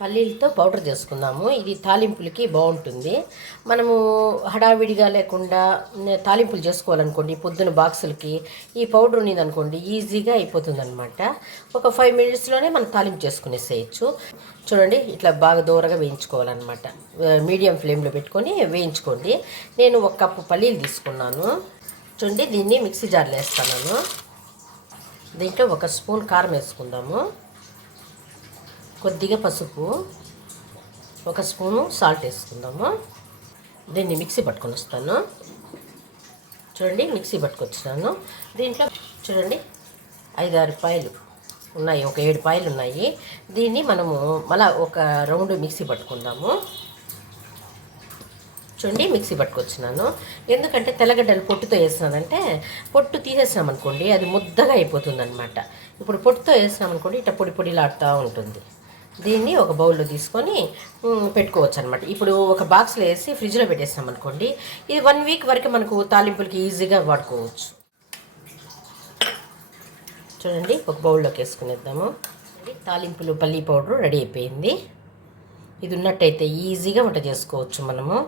పల్లీలతో powder చేసుకుందాము. ఇది తాలింపులకి బాగుంటుంది. మనము హడావిడిగా లేకుండా తాలింపులు చేసుకోవాలనుకోండి, పొద్దున బాక్సులకి ఈ పౌడర్ ఉన్నది అనుకోండి, ఈజీగా అయిపోతుంది అనమాట. ఒక 5 మినిట్స్లోనే మనం తాలింపు చేసుకునేసేయచ్చు. చూడండి, ఇట్లా బాగా దూరగా వేయించుకోవాలన్నమాట. మీడియం ఫ్లేమ్లో పెట్టుకొని వేయించుకోండి. నేను 1 కప్పు పల్లీలు తీసుకున్నాను. చూడండి, దీన్ని మిక్సీ జార్లో వేస్తున్నాను. దీంట్లో 1 స్పూన్ కారం వేసుకుందాము, కొద్దిగా పసుపు, 1 స్పూను సాల్ట్ వేసుకుందాము. దీన్ని మిక్సీ పట్టుకొని వస్తాను. చూడండి, మిక్సీ పట్టుకొచ్చినాను. దీంట్లో చూడండి 5-6 పాయలు ఉన్నాయి, ఒక 7 పాయలు ఉన్నాయి. దీన్ని మనము మళ్ళీ ఒక రౌండ్ మిక్సీ పట్టుకుందాము. చూడండి, మిక్సీ పట్టుకొచ్చినాను. ఎందుకంటే తెల్లగడ్డలు పొట్టుతో వేసినానంటే పొట్టు తీసేసినాం అనుకోండి, అది ముద్దగా అయిపోతుంది అనమాట. ఇప్పుడు పొట్టుతో వేసినాం అనుకోండి, ఇట్లా పొడి పొడిలాడుతూ ఉంటుంది. దీన్ని ఒక బౌల్లో తీసుకొని పెట్టుకోవచ్చు అనమాట. ఇప్పుడు ఒక బాక్స్లో వేసి ఫ్రిడ్జ్లో పెట్టేసినాం అనుకోండి, ఇది 1 వీక్ వరకు మనకు తాలింపులకి ఈజీగా వాడుకోవచ్చు. చూడండి, ఒక బౌల్లోకి వేసుకునేద్దాము. తాలింపులు పల్లీ పౌడర్ రెడీ అయిపోయింది. ఇది ఉన్నట్టయితే ఈజీగా వంట చేసుకోవచ్చు మనము.